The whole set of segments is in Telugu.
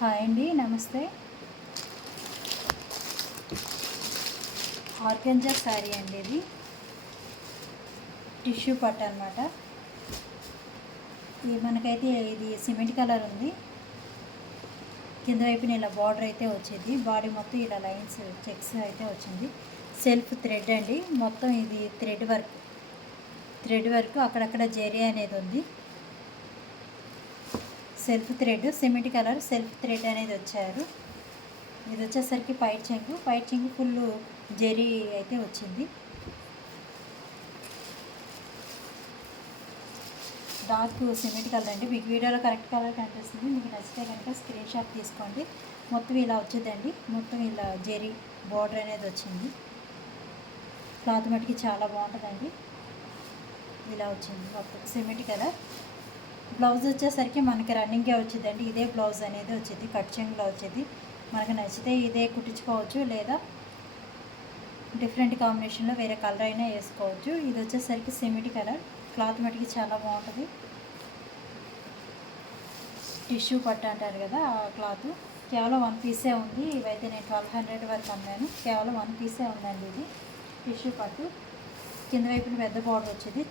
హాయ్ అండి, నమస్తే. ఆర్గంజా శారీ అండి, ఇది టిష్యూ పట్టు అనమాట. ఇది మనకైతే ఇది సిమెంట్ కలర్ ఉంది. కింద వైపున ఇలా బార్డర్ అయితే వచ్చింది. బాడీ మొత్తం ఇలా లైన్స్ చెక్స్ అయితే వచ్చింది. సెల్ఫ్ థ్రెడ్ అండి, మొత్తం ఇది థ్రెడ్ వర్క్ అక్కడక్కడ జెరీ అనేది ఉంది. Self thread, cement colour self thread అనేది వచ్చారు. ఇది వచ్చేసరికి పైట్ చెంగు ఫుల్ జెరీ అయితే వచ్చింది. డార్క్ సిమెంట్ కలర్ అండి. మీకు వీడియోలో కరెక్ట్ కలర్ కనిపిస్తుంది. మీకు నచ్చితే కనుక స్క్రీన్ షాట్ తీసుకోండి. మొత్తం ఇలా వచ్చిందండి, మొత్తం ఇలా జెరీ బార్డర్ అనేది వచ్చింది. క్లాత్ మటుకి చాలా బాగుంటుందండి. ఇలా వచ్చింది మొత్తం సిమెంట్ కలర్. బ్లౌజ్ వచ్చేసరికి మనకి రన్నింగే వచ్చిందండి. ఇదే బ్లౌజ్ అనేది వచ్చింది, కట్ చెంగులో వచ్చింది. మనకు నచ్చితే ఇదే కుట్టించుకోవచ్చు, లేదా డిఫరెంట్ కాంబినేషన్లో వేరే కలర్ అయినా వేసుకోవచ్చు. ఇది వచ్చేసరికి సిమెంట్ కలర్. క్లాత్ మటుకి చాలా బాగుంటుంది. టిష్యూ పట్టు అంటారు కదా, ఆ క్లాత్. కేవలం 1 పీసే ఉంది. ఇవైతే నేను 1200 వరకు అమ్మాను. కేవలం 1 పీసే ఉందండి. ఇది టిష్యూ పట్టు. కింద వైపున పెద్ద బార్డర్ వచ్చింది,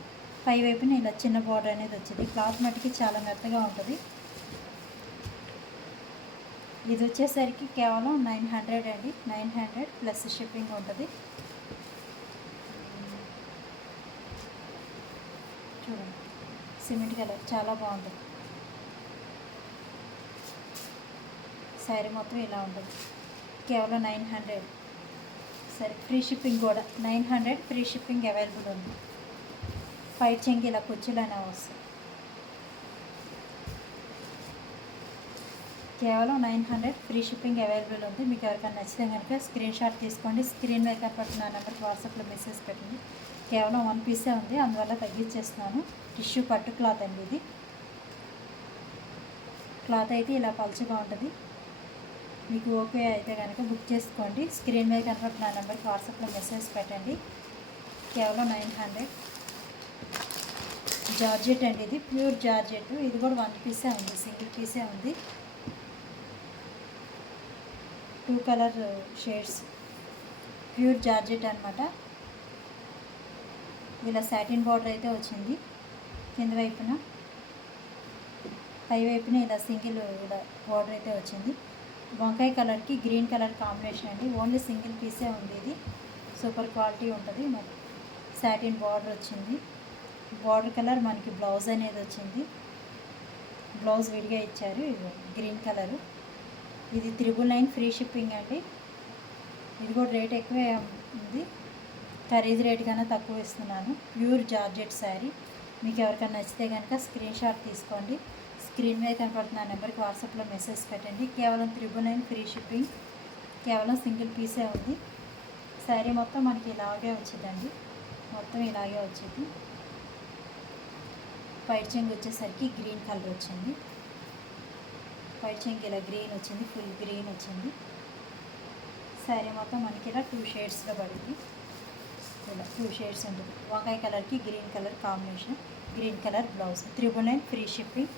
పై వైపున ఇలా చిన్న బార్డర్ అనేది వచ్చింది. క్లాత్ మటుకి చాలా మెత్తగా ఉంటుంది. ఇది వచ్చేసరికి కేవలం 900 అండి. 900 ప్లస్ షిప్పింగ్ ఉంటుంది. చూడండి, సిమెంట్ కలర్ చాలా బాగుంటుంది. శారీ మొత్తం ఇలా ఉంటుంది. కేవలం 900. సరే, ఫ్రీ షిప్పింగ్ కూడా 900 ఫ్రీ షిప్పింగ్ అవైలబుల్ ఉంది. పైట్ చెంగి ఇలా కుర్చీలోనే వస్తుంది. కేవలం 900 ఫ్రీ షిప్పింగ్ అవైలబుల్ ఉంది. మీకు ఎవరికైనా నచ్చితే కనుక స్క్రీన్ షాట్ తీసుకోండి. స్క్రీన్ మీద కనపడుతున్న నెంబర్కి వాట్సాప్లో మెసేజ్ పెట్టండి. కేవలం 1 పీసే ఉంది, అందువల్ల తగ్గించేస్తున్నాను. టిష్యూ పట్టు క్లాత్ అండి ఇది. క్లాత్ అయితే ఇలా పలుచగా ఉంటుంది. మీకు ఓకే అయితే కనుక బుక్ చేసుకోండి. స్క్రీన్ మీద కనపడుతున్న నెంబర్కి వాట్సాప్లో మెసేజ్ పెట్టండి. కేవలం 900. జార్జెట్ అండి, ఇది ప్యూర్ జార్జెట్. ఇది కూడా 1 పీసే ఉంది, సింగిల్ పీసే ఉంది. 2 కలర్ షేడ్స్, ప్యూర్ జార్జెట్ అనమాట. ఇలా సాటిన్ బార్డర్ అయితే వచ్చింది. కింద వైపున, పై వైపున ఇలా సింగిల్ ఇలా బార్డర్ అయితే వచ్చింది. వంకాయ కలర్కి గ్రీన్ కలర్ కాంబినేషన్ అండి. ఓన్లీ సింగిల్ పీసే ఉంది. ఇది సూపర్ క్వాలిటీ ఉంటుంది. మరి సాటిన్ బార్డర్ వచ్చింది. బార్డర్ కలర్ మనకి బ్లౌజ్ అనేది వచ్చింది. బ్లౌజ్ విడిగా ఇచ్చారు. ఇది గ్రీన్ కలరు. ఇది 999 ఫ్రీ షిప్పింగ్ అండి. ఇది కూడా రేట్ ఎక్కువే ఉంది, ఖరీదు రేట్ కన్నా తక్కువ ఇస్తున్నాను. Pure georgette sari. మీకు ఎవరికైనా నచ్చితే కనుక స్క్రీన్ షాట్ తీసుకోండి. స్క్రీన్ మీద కనపడుతున్న నెంబర్కి వాట్సాప్లో మెసేజ్ పెట్టండి. కేవలం 999 ఫ్రీ షిప్పింగ్. కేవలం సింగిల్ పీసే ఉంది. శారీ మొత్తం మనకి ఇలాగే వచ్చిందండి, మొత్తం ఇలాగే వచ్చింది. పైట్ చెంగు వచ్చేసరికి గ్రీన్ కలర్ వచ్చింది. పైట్ చెంగు ఇలా గ్రీన్ వచ్చింది, ఫుల్ గ్రీన్ వచ్చింది. శారీ మొత్తం మనకి ఇలా 2 షేడ్స్లో పడింది. ఇలా 2 షేడ్స్ ఉంటుంది. వంకాయ కలర్కి green colour combination, green colour blouse. 999 free shipping.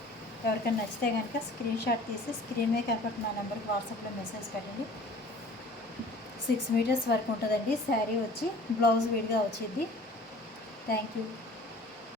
ఎవరికైనా నచ్చితే కనుక స్క్రీన్ షాట్ తీసి స్క్రీన్ మీద కనపడుతున్న నెంబర్కి వాట్సాప్లో మెసేజ్ పెట్టండి. 6 మీటర్స్ వరకు ఉంటుందండి శారీ వచ్చి. బ్లౌజ్ విడిగా వచ్చింది. Thank you.